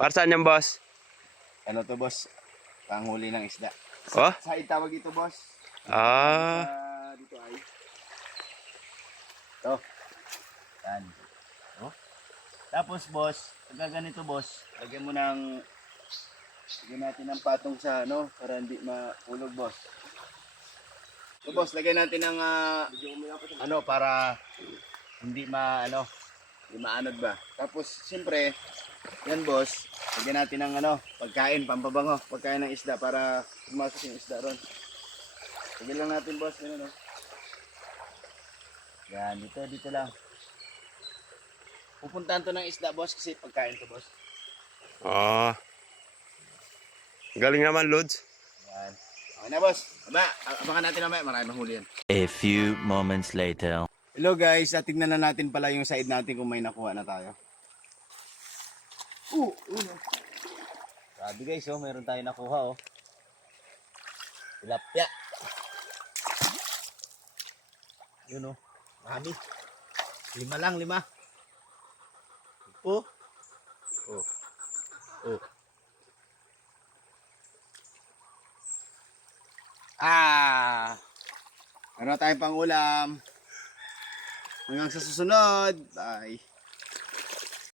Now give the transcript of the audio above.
Para saan yan, boss? Ano to, boss? Panghuli ng isda. Oh? Sa itawag ito, boss. Ah. Dito ay. To. Yan. Oh. Tapos, boss, pagka ganito, boss, lagyan natin ng patong sa ano, para hindi mahulog, boss. So, boss, lagyan natin ng ano, para hindi hindi maanod ba. Tapos, siyempre, yan, boss, lagyan natin ng pagkain, pampabango, pagkain ng isda para pumasok yung isda ron. Lagyan lang natin, boss, yan, Yan, dito lang. Pupuntahan to ng isda, boss, kasi pagkain to, boss. Ah. Galing naman, Lods. Yan. Okay na, boss. Aba, abangan natin mamaya. Maraming huli yan. A few moments later. Hello, guys. Tignan na natin pala yung side natin kung may nakuha na tayo. Grabe, guys. Oh, meron tayo nakuha, oh. Tilapia. Yun, oh. Marami. 5 lang, 5. Oh. Oh. Oh. Meron tayong pang ulam. Hanggang sa susunod. Bye.